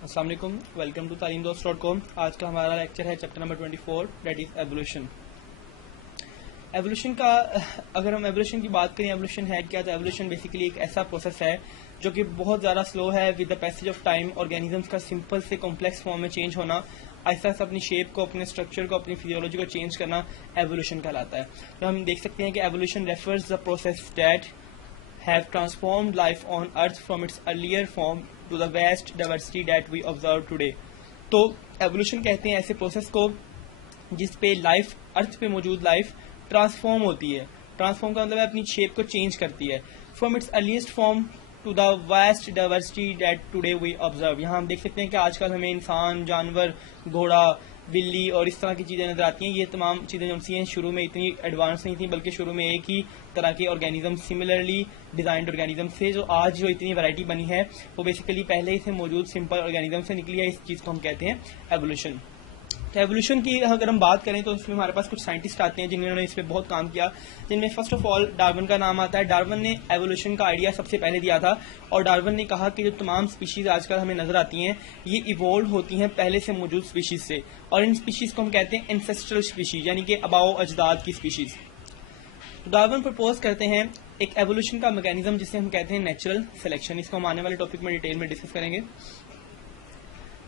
अस्सलाम वालेकुम, welcome to talimdost.com। आज का हमारा लेक्चर है chapter number 24, that is evolution. Evolution का अगर हम एवोल्यूशन की बात करें, एवोल्यूशन है क्या? तो एवोल्यूशन बेसिकली एक ऐसा प्रोसेस है जो कि बहुत ज़्यादा स्लो है। With the passage of time organisms का सिंपल से कॉम्प्लेक्स फॉर्म में चेंज होना, आहिस्ता आहिस्ता अपनी शेप को, अपने स्ट्रक्चर को, अपनी फिजियोलॉजी को चेंज करना एवोल्यूशन कहलाता है। तो हम देख सकते हैं कि evolution refers the process that have transformed life on earth from its earlier form to the vast diversity that we observe today। तो एवोल्यूशन कहते हैं ऐसे प्रोसेस को जिस पे लाइफ, अर्थ पे मौजूद लाइफ ट्रांसफॉर्म होती है। ट्रांसफॉर्म का मतलब है अपनी शेप को चेंज करती है। From its earliest form to the vast diversity that today we observe. यहाँ हम देख सकते हैं कि आजकल हमें इंसान, जानवर, घोड़ा, बिल्ली और इस तरह की चीज़ें नजर आती हैं। ये तमाम चीज़ें जो सी हैं शुरू में इतनी एडवांस नहीं थी, बल्कि शुरू में एक ही तरह के ऑर्गेनिज्म, सिमिलरली डिजाइंड ऑर्गेनिज्म से जो आज जो इतनी वैरायटी बनी है वो बेसिकली पहले ही से मौजूद सिंपल ऑर्गेनिज्म से निकली है। इस चीज़ को हम कहते हैं एवोल्यूशन। तो एवोल्यूशन की अगर हम बात करें तो इसमें हमारे पास कुछ साइंटिस्ट आते हैं जिन्होंने इस पर बहुत काम किया, जिनमें फर्स्ट ऑफ ऑल डार्विन का नाम आता है। डार्विन ने एवोल्यूशन का आइडिया सबसे पहले दिया था और डार्विन ने कहा कि जो तमाम स्पीशीज आजकल हमें नजर आती हैं ये इवोल्व होती हैं पहले से मौजूद स्पीशीज से, और इन स्पीशीज को हम कहते हैं एंसेस्ट्रल स्पीशीज, यानी कि अबाओ अजदाद की स्पीशीज। तो डार्विन प्रपोज करते हैं एक एवोल्यूशन का मैकेनिज्म जिसे हम कहते हैं नेचुरल सिलेक्शन। इसको हम आने वाले टॉपिक में डिटेल में डिस्कस करेंगे।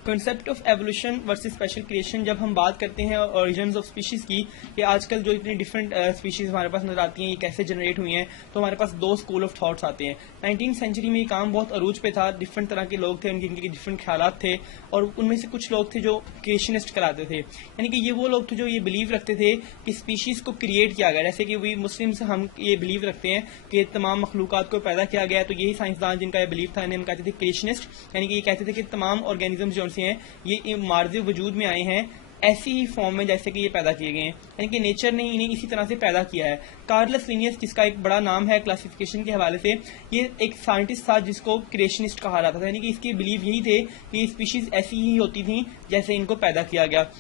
Concept of evolution versus special creation. जब हम बात करते हैं ओरिजिन्स ऑफ स्पीशीज की, कि आजकल जो इतनी डिफरेंट स्पीशीज हमारे पास नजर आती हैं ये कैसे जनरेट हुई हैं, तो हमारे पास दो स्कूल ऑफ थॉट्स आते हैं। 19th सेंचुरी में ये काम बहुत अरूज पे था। डिफरेंट तरह के लोग थे, उनके डिफरेंट ख्यालात थे, और उनमें से कुछ लोग थे जो क्रिएशनिस्ट कहलाते थे, यानी कि ये वो लोग थे जो ये बिलीव रखते थे कि स्पीशीज को क्रिएट किया गया। जैसे कि वी मुस्लिम्स हम ये बिलीव रखते हैं कि तमाम मखलूकात को पैदा किया गया, तो यही साइंसदान जिनका ये बिलीव था इन्हें हम कहते थे क्रिएशनिस्ट, यानी कि ये कहते थे कि तमाम ऑर्गेनिज्म जो हैं ये मार्ज वजूद में आए हैं ऐसी ही फॉर्म में जैसे कि ये पैदा किए गए हैं, यानी कि नेचर ने इन्हें इसी तरह से पैदा किया है। कार्लस लिनियस, जिसका एक बड़ा नाम है क्लासिफिकेशन के हवाले से, ये एक साइंटिस्ट था जिसको क्रिएशनिस्ट कहा जाता था, यानी कि इसके बिलीव यही थे कि स्पीशीज ऐसी ही होती थी जैसे इनको पैदा किया गया।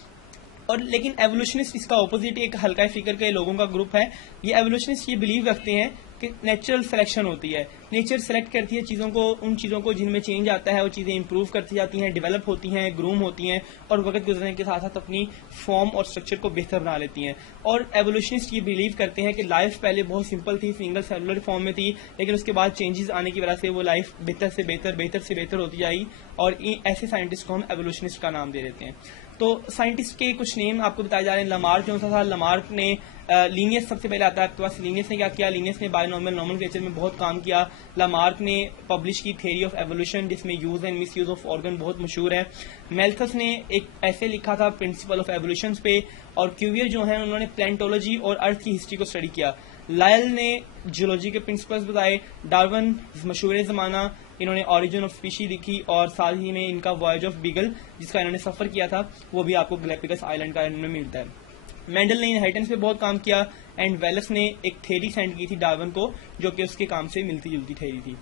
और लेकिन एवोल्यूशनिस्ट इसका ऑपोजिट एक हल्का फिकर के लोगों का ग्रुप है। ये एवोल्यूशनिस्ट ये बिलीव रखते हैं कि नेचुरल सिलेक्शन होती है, नेचर सेलेक्ट करती है चीज़ों को, उन चीज़ों को जिनमें चेंज आता है वो चीज़ें इंप्रूव करती जाती हैं, डेवलप होती हैं, ग्रूम होती हैं, और वक्त गुजरने के साथ साथ अपनी फॉर्म और स्ट्रक्चर को बेहतर बना लेती हैं। और एवोल्यूशनिस्ट ये बिलीव करते हैं कि लाइफ पहले बहुत सिंपल थी, सिंगल सेलुलर फॉर्म में थी, लेकिन उसके बाद चेंजेस आने की वजह से वो लाइफ बेहतर से बेहतर, बेहतर से बेहतर होती जाएगी, और ऐसे साइंटिस्ट को हम एवोल्यूशनिस्ट का नाम दे देते हैं। तो साइंटिस्ट के कुछ नेम आपको बताए जा रहे हैं। लमार्क जो था, लमार्क ने, लीनियस सबसे पहले आता है आपके पास। लीनियस ने क्या किया? लीनियस ने बायोनॉर्मल नॉमेनक्लेचर में बहुत काम किया। लमार्क ने पब्लिश की थ्योरी ऑफ एवोल्यूशन, जिसमें use and miss use of organ बहुत मशहूर है। मेल्थस ने एक ऐसे लिखा था प्रिंसिपल ऑफ एवोल्यूशन पे, और क्यूवियर जो है उन्होंने प्लेंटोलॉजी और अर्थ की हिस्ट्री को स्टडी किया। लायल ने जियोलॉजी के प्रिंसिपल्स बताए। डार्विन मशहूर ज़माना, इन्होंने ऑरिजिन ऑफ स्पीशी लिखी, और साथ ही में इनका वॉयज ऑफ बीगल जिसका इन्होंने सफर किया था वो भी आपको गैलापागोस आइलैंड का इनमें मिलता है। मेंडल ने इनहेरिटेंस पे बहुत काम किया, एंड वेलस ने एक थ्योरी सेंड की थी डार्विन को जो कि उसके काम से मिलती जुलती थ्योरी थी।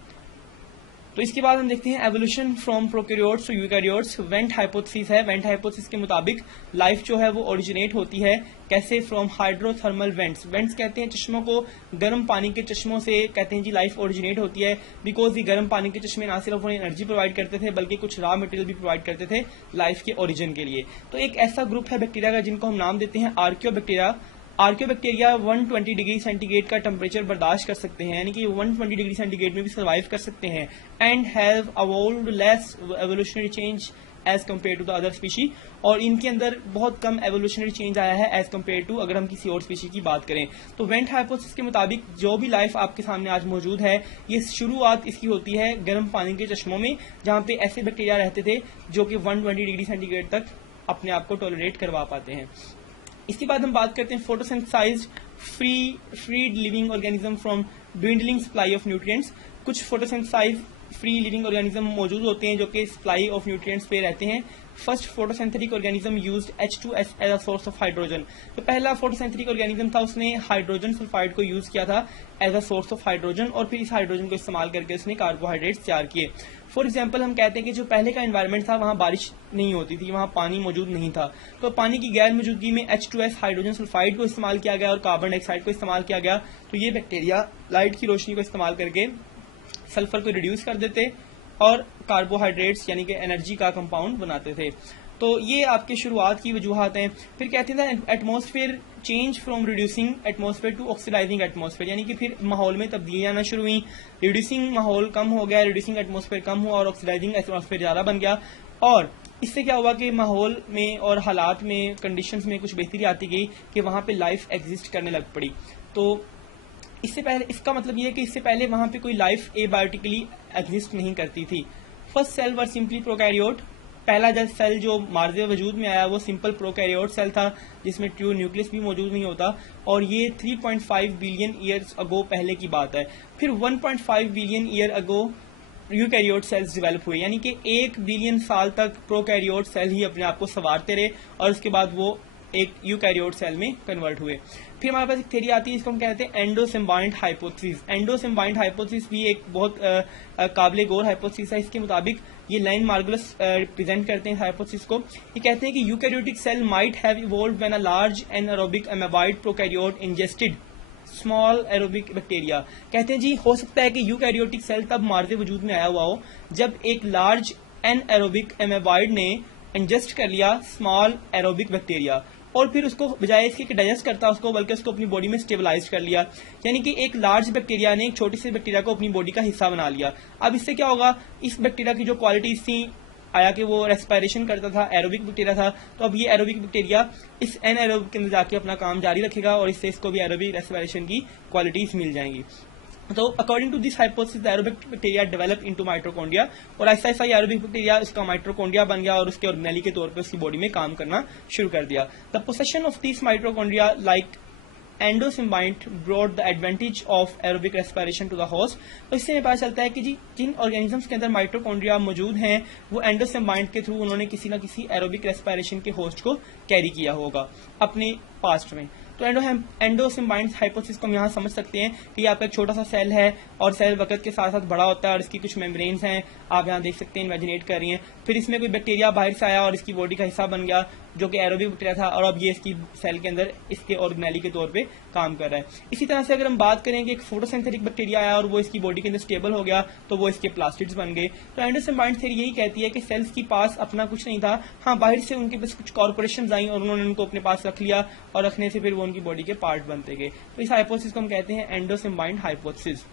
तो इसके बाद हम देखते हैं evolution from prokaryotes to eukaryotes. Went hypothesis है। वेंट हाइपोथेसिस के मुताबिक लाइफ जो है वो ओरिजिनेट होती है कैसे? From hydrothermal vents. वेंट्स कहते हैं चश्मों को, गर्म पानी के चश्मों से कहते हैं जी लाइफ ओरिजिनेट होती है, बिकॉज ये गर्म पानी के चश्मे ना सिर्फ उन्हें एनर्जी प्रोवाइड करते थे बल्कि कुछ रॉ मटेरियल भी प्रोवाइड करते थे लाइफ के ओरिजिन के लिए। तो एक ऐसा ग्रुप है बैक्टीरिया का जिनको हम नाम देते हैं आर्कियोबैक्टीरिया। आर्कियोबैक्टीरिया 120 डिग्री सेंटीग्रेड का टेम्परेचर बर्दाश्त कर सकते हैं, यानी कि 120 डिग्री सेंटीग्रेड में भी सर्वाइव कर सकते हैं, and have evolved less evolutionary change as compare to the other species. और इनके अंदर बहुत कम एवोल्यूशनरी चेंज आया है एज कम्पेयर टू अगर हम किसी और स्पीशी की बात करें। तो वेंट हाइपोथेसिस के मुताबिक जो भी लाइफ आपके सामने आज मौजूद है ये शुरुआत इसकी होती है गर्म पानी के चश्मों में, जहाँ पे ऐसे बैक्टीरिया रहते थे जो कि 120 डिग्री सेंटीग्रेड तक अपने आप को टॉलरेट करवा पाते हैं। इसके बाद हम बात करते हैं photosynthesized free living organism from dwindling supply of nutrients. कुछ फोटोसिंथेसाइज फ्री लिविंग ऑर्गेनिज्म मौजूद होते हैं जो कि सप्लाई ऑफ न्यूट्रिएंट्स पे रहते हैं। First photosynthetic organism used H2S as a source of hydrogen. तो पहला फोटोसिंथेटिक ऑर्गेनिज्म था, उसने हाइड्रोजन सल्फाइड को यूज किया था as a source of hydrogen, और फिर इस हाइड्रोजन को इस्तेमाल करके उसने कार्बोहाइड्रेट्स तैयार किए। फॉर एग्जाम्पल हम कहते हैं कि जो पहले का एनवायरमेंट था वहाँ बारिश नहीं होती थी, वहाँ पानी मौजूद नहीं था, तो पानी की गैर मौजूदगी में H2S हाइड्रोजन सल्फाइड को इस्तेमाल किया गया और कार्बन डाइऑक्साइड को इस्तेमाल किया गया। तो ये बैक्टीरिया लाइट की रोशनी को इस्तेमाल करके सल्फर को रिड्यूस कर देते और कार्बोहाइड्रेट्स यानी कि एनर्जी का कंपाउंड बनाते थे। तो ये आपके शुरुआत की वजूहत हैं। फिर कहते हैं atmosphere change from reducing atmosphere to oxidising atmosphere, यानी कि फिर माहौल में तब्दीलियां आना शुरू हुई। रिड्यूसिंग माहौल कम हो गया, रिड्यूसिंग एटमॉस्फेयर कम हुआ और ऑक्सीडाइजिंग एटमॉस्फेयर ज़्यादा बन गया। और इससे क्या हुआ कि माहौल में और हालात में, कंडीशंस में कुछ बेहतरी आती गई कि वहाँ पे लाइफ एग्जिस्ट करने लग पड़ी। तो इससे पहले, इसका मतलब ये है कि इससे पहले वहाँ पे कोई लाइफ एबायोटिकली एग्जिस्ट नहीं करती थी। फर्स्ट सेल वर सिंपली प्रोकैरियोट, पहला जब सेल जो मार्जे वजूद में आया वो सिंपल प्रोकैरियोट सेल था जिसमें ट्रू न्यूक्लियस भी मौजूद नहीं होता, और ये 3.5 बिलियन ईयर्स अगो पहले की बात है। फिर 1.5 billion year ago eukaryote cells develop हुए, यानी कि 1 बिलियन साल तक प्रोकैरियोट सेल ही अपने आप को संवारते रहे और उसके बाद वो एक यूकैरियोट सेल में कन्वर्ट हुए। फिर हमारे पास एक थ्योरी आती है, इसको हम कहते हैं एंडोसिम्बाइंट हाइपोथेसिस। एंडोसिम्बाइंट हाइपोथेसिस भी एक बहुत काबिल गौर हाइपोथेसिस है। इसके मुताबिक ये लाइन मार्गुलस रिप्रेजेंट करते हैं हाइपोथेसिस को। ये कहते हैं कि eukaryotic cell might have evolved when a large anaerobic amoeboid prokaryote ingested small aerobic bacteria. कहते हैं जी हो सकता है कि यूकैरियोटिक सेल तब मार्जे वजूद में आया हुआ हो जब एक लार्ज एन एरोबिक एमेबाइड ने इंजेस्ट कर लिया स्मॉल एरोबिक बैक्टीरिया, और फिर उसको बजाय इसके कि डाइजेस्ट करता उसको, बल्कि उसको अपनी बॉडी में स्टेबलाइज कर लिया। यानी कि एक लार्ज बैक्टीरिया ने एक छोटे से बैक्टीरिया को अपनी बॉडी का हिस्सा बना लिया। अब इससे क्या होगा, इस बैक्टीरिया की जो क्वालिटीज थी, आया कि वो रेस्पिरेशन करता था, एरोबिक बैक्टीरिया था, तो अब ये एरोबिक बैक्टीरिया इस एन एरोबिक के अंदर जाके अपना काम जारी रखेगा और इससे इसको भी एरोबिक रेस्पिरेशन की क्वालिटीज मिल जाएंगी। तो according to this hypothesis aerobic bacteria develop into mitochondria, और ऐसा ऐसा एरोबिक बैक्टीरिया उसका माइटोकॉन्ड्रिया बन गया और उसके ऑर्गेनेली के तौर पे उसकी बॉडी में काम करना शुरू कर दिया। The possession of this mitochondria like endosymbiont brought the advantage of aerobic respiration to the host. तो इससे हमें पता चलता है कि जी जिन ऑर्गेनिजम्स के अंदर माइटोकॉन्ड्रिया मौजूद हैं वो एंडोसिम्बाइंट के थ्रू उन्होंने किसी न किसी एरोबिक रेस्पिरेशन के होस्ट को कैरी किया होगा अपने पास्ट में। तो एंडोसिम्बाइंट हाइपोथेसिस को हम यहाँ समझ सकते हैं कि आपका एक छोटा सा सेल है और सेल वक्त के साथ साथ बड़ा होता है और इसकी कुछ मेम्ब्रेन्स हैं, आप यहाँ देख सकते हैं, इमेजिनेट कर रही हैं। फिर इसमें कोई बैक्टीरिया बाहर से आया और इसकी बॉडी का हिस्सा बन गया जो कि एरोबिक बैक्टीरिया था, और अब ये इसकी सेल के अंदर इसके ऑर्गेनेली के तौर पे काम कर रहा है। इसी तरह से अगर हम बात करें कि एक फोटोसिंथेटिक बैक्टीरिया आया और वो इसकी बॉडी के अंदर स्टेबल हो गया तो वो इसके प्लास्टिड्स बन गए। तो एंडोसिम्बाइंट थ्योरी यही कहती है कि सेल्स के पास अपना कुछ नहीं था, हाँ बाहर से उनके पास कुछ कॉर्पोरेशन आई और उन्होंने उनको अपने पास रख लिया और रखने से फिर वो उनकी बॉडी के पार्ट बनते गए। तो इस हाइपोथेसिस को हम कहते हैं एंडोसिम्बाइंट हाइपोथेसिस।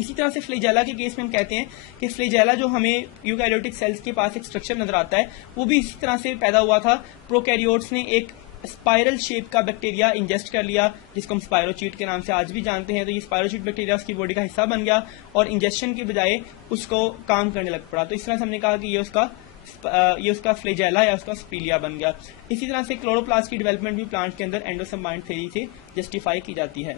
इसी तरह से फ्लैजेला के केस में हम कहते हैं कि फ्लैजेला जो हमें यूकैरियोटिक सेल्स के पास एक स्ट्रक्चर नजर आता है वो भी इसी तरह से पैदा हुआ था। प्रोकैरियोट्स ने एक स्पाइरल शेप का बैक्टीरिया इंजेस्ट कर लिया जिसको हम स्पाइरोचीट के नाम से आज भी जानते हैं। तो ये स्पाइरोचीट बैक्टीरिया उसकी बॉडी का हिस्सा बन गया और इंजेक्शन के बजाय उसको काम करने लग पड़ा। तो इस तरह से हमने कहा कि ये उसका फ्लैजेला या उसका स्पीलिया बन गया। इसी तरह से क्लोरोप्लास्ट की डेवलपमेंट भी प्लांट के अंदर एंडोसिम्बाइंट थ्योरी से जस्टिफाई की जाती है।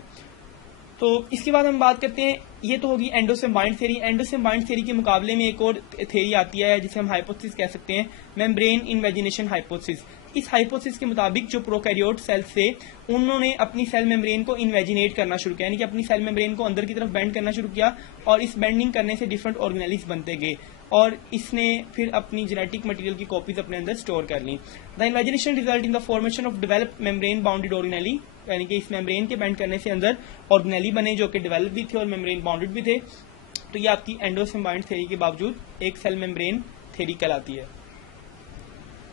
तो इसके बाद हम बात करते हैं, ये तो होगी एंडोसिम्बाइंट थ्योरी। एंडोसिम्बाइंट थ्योरी के मुकाबले में एक और थ्योरी आती है जिसे हम हाइपोथेसिस कह सकते हैं, मेम्ब्रेन इन्वेजिनेशन हाइपोथेसिस। इस हाइपोथेसिस के मुताबिक जो प्रोकैरियोट सेल्स थे उन्होंने अपनी सेल मेम्ब्रेन को इन्वेजिनेट करना शुरू किया, यानी कि अपनी सेल मेम्ब्रेन को अंदर की तरफ बेंड करना शुरू किया और इस बेंडिंग करने से डिफरेंट ऑर्गेनेलिज बनते गए और इसने फिर अपनी जेनेटिक मटेरियल की कॉपीज अपने अंदर स्टोर कर ली। The invagination result in the formation of develop membrane bounded organelle, यानी कि इस मेम्ब्रेन के बेंड करने से अंदर ऑर्गेनेली बने जो कि डेवलप भी थे और मेम्ब्रेन बाउंडेड भी थे। तो ये आपकी एंडोसिम्बाइंट थ्योरी के बावजूद एक सेल मेम्ब्रेन थ्योरी कहलाती है।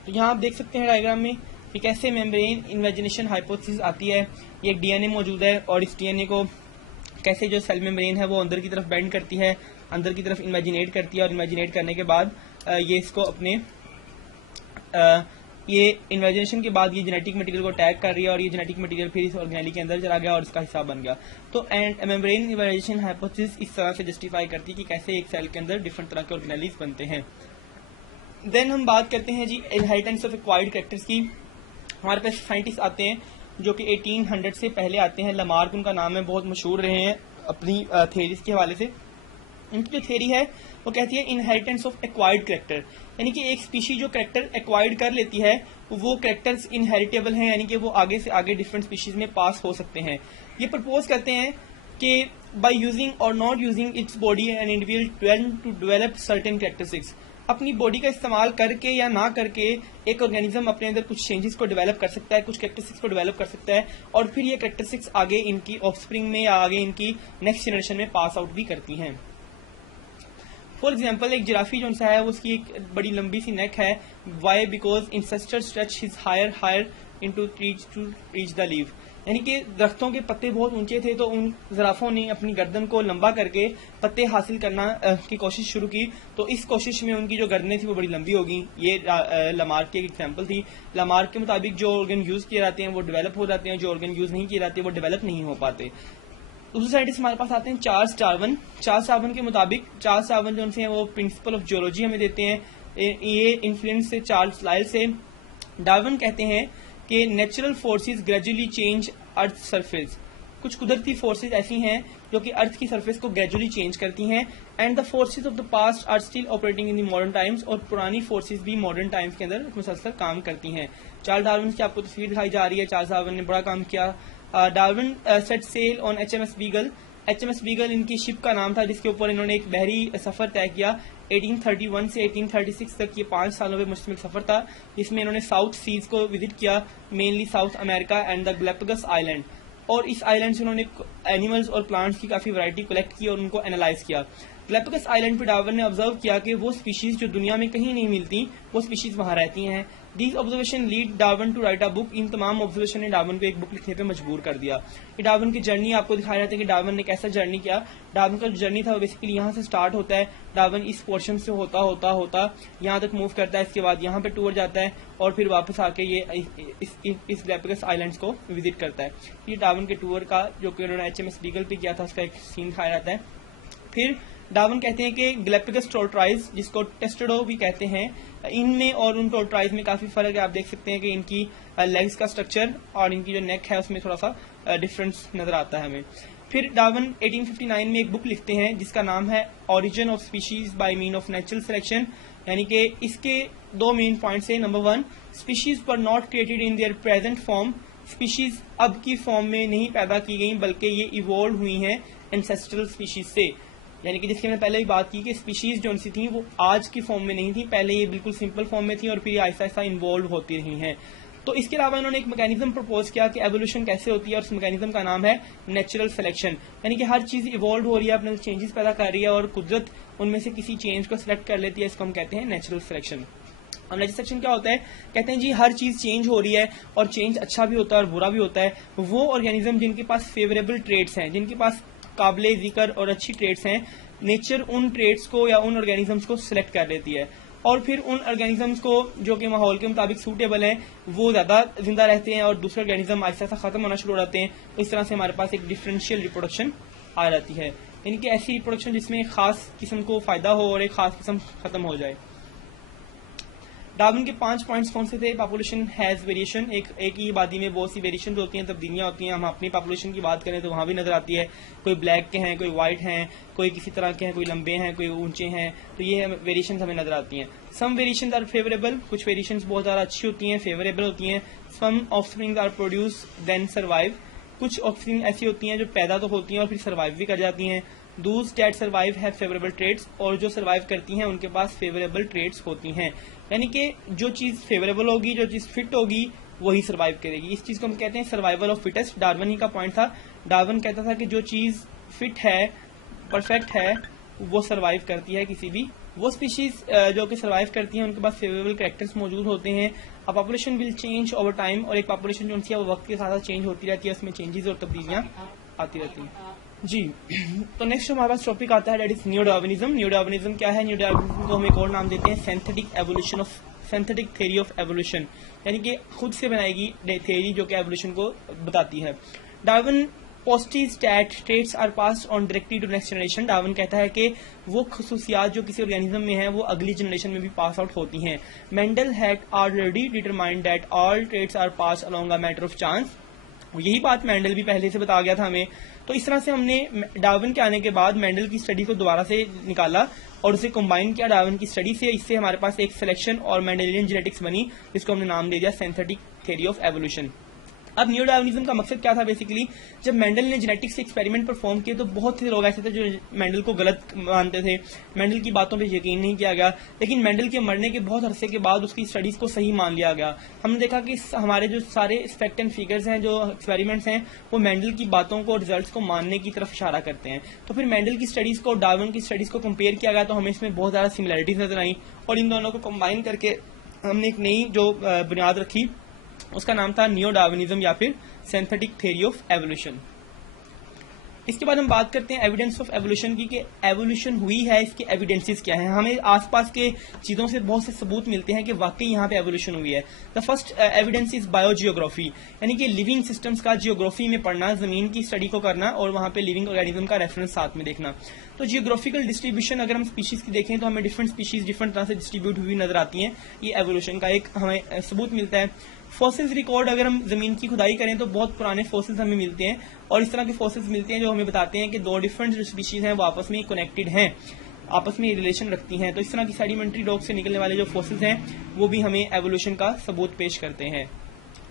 तो यहाँ आप देख सकते हैं डायग्राम में कि कैसे मेम्ब्रेन इन्वेजिनेशन हाइपोथेसिस आती है। ये एक डीएनए मौजूद है और इस डीएनए को कैसे जो सेल मेम्ब्रेन है वो अंदर की तरफ बेंड करती है, अंदर की तरफ इमेजिनेट करती है और इमेजिनेट करने के बाद ये इसको अपने ये इन्वेजिनेशन के बाद ये जेनेटिक मटेरियल को टैग कर रही है और ये जेनेटिक मटेरियल फिर इस ऑर्गेनेली के अंदर चला गया और इसका हिस्सा बन गया। तो मेम्ब्रेन इन्वेजिनेशन हाइपोथेसिस इस तरह से जस्टिफाई करती है कि कैसे एक सेल के अंदर डिफरेंट तरह के ऑर्गेनेलीज बनते हैं। देन हम बात करते हैं जी इनहेरिटेंस ऑफ एक्वायर्ड कैरेक्टर्स की। हमारे पास साइंटिस्ट आते हैं जो कि 1800 से पहले आते हैं। लमार्क उनका नाम है, बहुत मशहूर रहे हैं अपनी थ्योरीज के हवाले से। उनकी जो थ्योरी है वो कहती है इनहेरिटेंस ऑफ एक्वायर्ड कैरेक्टर, यानी कि एक स्पीशी जो कैरेक्टर एक्वायर्ड कर लेती है वो कैरेक्टर्स इनहेरिटेबल हैं, यानी कि वो आगे से आगे डिफरेंट स्पीशीज में पास हो सकते हैं। ये प्रपोज करते हैं कि बाय यूजिंग और not using its body an individual to develop certain characteristics, अपनी बॉडी का इस्तेमाल करके या ना करके एक ऑर्गेनिज्म अपने अंदर कुछ चेंजेस को डेवलप कर सकता है, कुछ कैरेक्टरिस्टिक्स को डेवलप कर सकता है और फिर ये कैरेक्टरिस्टिक्स आगे इनकी ऑफस्प्रिंग में या आगे इनकी नेक्स्ट जनरेशन में पास आउट भी करती हैं। फॉर एग्जाम्पल एक जिराफी जो सा है उसकी एक बड़ी लंबी सी नेक है, why because ancestor stretch his higher into reach the leave, यानी कि दरख्तों के पत्ते बहुत ऊंचे थे तो उन जिराफों ने अपनी गर्दन को लंबा करके पत्ते हासिल करना की कोशिश शुरू की, तो इस कोशिश में उनकी जो गर्दनें थी वो बड़ी लंबी हो गई। ये लामार्क की एक एग्जांपल थी। लामार्क के मुताबिक जो ऑर्गन यूज किए जाते हैं वो डेवलप हो जाते हैं, जो ऑर्गन यूज नहीं किए जाते वो डेवलप नहीं हो पाते। दूसरे साइड हमारे पास आते हैं चार्ल्स डार्विन। चार्ल्स डार्विन के मुताबिक चार्ल्स डार्विन जो उनसे वो प्रिंसिपल ऑफ जियोलॉजी हमें देते हैं, ये इन्फ्लुएंस से चार्ल्स लाइल से। डार्विन कहते हैं कि natural forces gradually change earth surface, कुछ कुदरती फोर्सेस ऐसी हैं जो कि अर्थ की सरफेस को ग्रेजुअली चेंज करती हैं, and the forces of the past are still operating in the modern times, और पुरानी फोर्सेस भी मॉडर्न टाइम्स के अंदर मुसलसल काम करती हैं। चार्ल्स डार्विन की आपको तस्वीर दिखाई जा रही है। चार्ल्स डार्विन ने बड़ा काम किया। Darwin set sail on HMS Beagle. HMS Beagle इनकी शिप का नाम था जिसके ऊपर इन्होंने एक बहरी सफर तय किया। 1831 से 1836 तक ये 5 सालों में मुश्तमिल सफर था, जिसमें इन्होंने साउथ सीज को विजिट किया, mainly south America and the Galapagos island, और इस आइलैंड से उन्होंने एनिमल्स और प्लांट्स की काफी वैरायटी कलेक्ट की और उनको एनालाइज किया। गैलापागोस आइलैंड पर डार्विन ने ऑब्जर्व किया कि वो स्पीशीज जो दुनिया में कहीं नहीं मिलती वो स्पीशीज वहां रहती हैं। These observation lead Darwin to write a book. इन तमाम ऑब्जर्वेशन ने डार्विन को एक बुक लिखने पे मजबूर कर दिया। ये डार्विन की जर्नी आपको दिखाया जाता है कि डार्विन ने कैसा जर्नी किया। डार्विन का जो जर्नी था वो बेसिकली यहाँ से स्टार्ट होता है। डार्विन इस पोर्शन से होता होता होता यहाँ तक मूव करता है, इसके बाद यहाँ पे टूर जाता है और फिर वापस आके ये इस गैलापागोस आइलैंड्स को विजिट करता है। ये डार्विन के टूर का जो कि उन्होंने HMS बीगल पे किया था उसका एक सीन दिखाया जाता है। फिर डार्विन कहते हैं कि गैलापागोस टोर्टॉइज, जिसको टेस्टेडो भी कहते हैं, इनमें और उन टोर्टॉइज में काफी फर्क है। आप देख सकते हैं कि इनकी लेग्स का स्ट्रक्चर और इनकी जो नेक है उसमें थोड़ा सा डिफरेंस नजर आता है हमें। फिर डार्विन 1859 में एक बुक लिखते हैं जिसका नाम है origin of species bye mean of natural selection, यानी कि इसके 2 मेन पॉइंट्स हैं। Number 1, species were not created in their present form, species अब की फॉर्म में नहीं पैदा की गई बल्कि ये इवॉल्व हुई हैं एंसेस्ट्रल स्पीशीज से, यानी कि जिसकी हमने पहले भी बात की कि स्पीशीज जो सी थी वो आज की फॉर्म में नहीं थी, पहले ये बिल्कुल सिंपल फॉर्म में थी और फिर आहिस्ता आहिस्ता इन्वॉल्व होती रही हैं। तो इसके अलावा इन्होंने एक मैकेनिज्म प्रपोज किया कि एवोल्यूशन कैसे होती है, और उस मैकेनिज्म का नाम है नेचुरल सिलेक्शन, यानी कि हर चीज इवॉल्व हो रही है, अपने चेंजेस पैदा कर रही है और कुदरत उनमें से किसी चेंज को सिलेक्ट कर लेती है, इसको हम कहते हैं नेचुरल सिलेक्शन। अब नेचुरल सिलेक्शन क्या होता है? कहते हैं जी हर चीज चेंज हो रही है और चेंज अच्छा भी होता है और बुरा भी होता है। वो ऑर्गेनिज्म जिनके पास फेवरेबल ट्रेड्स हैं, जिनके पास काबिले जिक्र और अच्छी ट्रेड्स हैं, नेचर उन ट्रेड्स को या उन ऑर्गेनिजम्स को सिलेक्ट कर लेती है और फिर उन ऑर्गेनिजम्स को जो कि माहौल के मुताबिक सूटेबल हैं वो ज्यादा जिंदा रहते हैं और दूसरे ऑर्गेनिज्म आहिस्ता आहिस्ता खत्म होना शुरू हो जाते हैं। इस तरह से हमारे पास एक डिफरेंशियल रिप्रोडक्शन आ जाती है, यानी कि ऐसी रिप्रोडक्शन जिसमें एक खास किस्म को फायदा हो और एक खास किस्म खत्म हो जाए। डार्विन के 5 पॉइंट्स कौन से थे? पॉपुलेशन हैज वेरिएशन, एक ही आबादी में बहुत सी वेरिएशन होती हैं, तब्दीलियां होती हैं। हम अपनी पॉपुलेशन की बात करें तो वहां भी नजर आती है, कोई ब्लैक के हैं, कोई व्हाइट हैं, कोई किसी तरह के हैं, कोई लंबे हैं, कोई ऊंचे हैं, तो ये वेरिएशन हमें नजर आती हैं। सम वेरिएशन आर फेवरेबल, कुछ वेरिएशन बहुत ज्यादा अच्छी होती हैं, फेवरेबल होती हैं। Some offspring are produce then survive, कुछ ऑफस्प्रिंग ऐसी होती हैं जो पैदा तो होती हैं और फिर सर्वाइव भी कर जाती हैं। Those that survive have favourable traits, और जो सर्वाइव करती हैं उनके पास फेवरेबल ट्रेड्स होती हैं, यानी कि जो चीज फेवरेबल होगी, जो चीज फिट होगी वही सर्वाइव करेगी। इस चीज को हम कहते हैं सर्वाइवल ऑफ फिटेस्ट। डार्विन ही का पॉइंट था। डार्विन कहता था कि जो चीज फिट है, परफेक्ट है, वो सर्वाइव करती है। किसी भी वो स्पीशीज जो कि सर्वाइव करती हैं उनके पास फेवरेबल कैरेक्टर्स मौजूद होते हैं। अब population will change over time, और एक पॉपुलेशन जो उनकी है वो वक्त के साथ चेंज होती रहती है, उसमें चेंजेस और तब्दीलियां आती रहती हैं। जी, तो नेक्स्ट हमारे पास टॉपिक आता है that is new Darwinism. New Darwinism क्या है? न्यू डार्विनिज्म को हम एक और नाम देते हैं सिंथेटिक थ्योरी ऑफ एवोल्यूशन, यानी कि खुद से बनाएगी थ्योरी जो कि एवोल्यूशन को बताती है। Darwin posits that traits are passed on directly to next generation. Darwin कहता है कि वो खसूसियात जो किसी ऑर्गेनिज्म में है वो अगली जनरेशन में भी पास आउट होती हैं। Mendel had already determined that all traits are pass along a matter of chance, यही बात मेंडल भी पहले से बता गया था हमें। तो इस तरह से हमने डार्विन के आने के बाद मेंडल की स्टडी को दोबारा से निकाला और उसे कंबाइन किया डार्विन की स्टडी से। इससे हमारे पास एक सिलेक्शन और मेंडेलियन जेनेटिक्स बनी, जिसको हमने नाम दे दिया सिंथेटिक थ्योरी ऑफ एवोल्यूशन। अब नियो डार्विनिज्म का मकसद क्या था बेसिकली, जब मेंडल ने जेनेटिक्स से एक्सपेरिमेंट परफॉर्म किए तो बहुत से लोग ऐसे थे जो मेंडल को गलत मानते थे, मेंडल की बातों पे यकीन नहीं किया गया, लेकिन मेंडल के मरने के बहुत अरसे के बाद उसकी स्टडीज को सही मान लिया गया। हमने देखा कि हमारे जो सारे फैक्ट एंड फिगर्स हैं, जो एक्सपेरिमेंट्स हैं, वो मेंडल की बातों को, रिजल्ट्स को मानने की तरफ इशारा करते हैं। तो फिर मेंडल की स्टडीज को डार्विन की स्टडीज को कंपेयर किया गया तो हमें इसमें बहुत ज़्यादा सिमिलरिटीज नजर आई, और इन दोनों को कंबाइन करके हमने एक नई जो बुनियाद रखी, उसका नाम था नियो डार्विनिज्म या फिर सिंथेटिक थ्योरी ऑफ एवोल्यूशन। इसके बाद हम बात करते हैं एविडेंस ऑफ एवोल्यूशन की, कि एवोल्यूशन हुई है, इसके एविडेंसेस क्या हैं। हमें आसपास के चीजों से बहुत से सबूत मिलते हैं कि वाकई यहाँ पे एवोल्यूशन हुई है। The first evidence is biogeography, यानी कि लिविंग सिस्टम्स का जियोग्राफी में पढ़ना, जमीन की स्टडी को करना और वहाँ पे लिविंग ऑर्गेनिज्म का रेफरेंस साथ में देखना। तो जियोग्राफिकल डिस्ट्रीब्यूशन अगर हम स्पीशीज की देखें तो हमें डिफरेंट स्पीशीज डिफरेंट तरह से डिस्ट्रीब्यूट हुई नजर आती हैं, ये एवोल्यूशन का एक हमें सबूत मिलता है। फॉसिल्स रिकॉर्ड, अगर हम जमीन की खुदाई करें तो बहुत पुराने फॉसिल्स हमें मिलते हैं, और इस तरह के फॉसिल्स मिलते हैं जो हमें बताते हैं कि दो डिफरेंट जो स्पीशीज हैं वो आपस में कनेक्टेड हैं, आपस में रिलेशन रखती हैं। तो इस तरह की सेडिमेंट्री रॉक से निकलने वाले जो फॉसिल्स हैं वो भी हमें एवोल्यूशन का सबूत पेश करते हैं,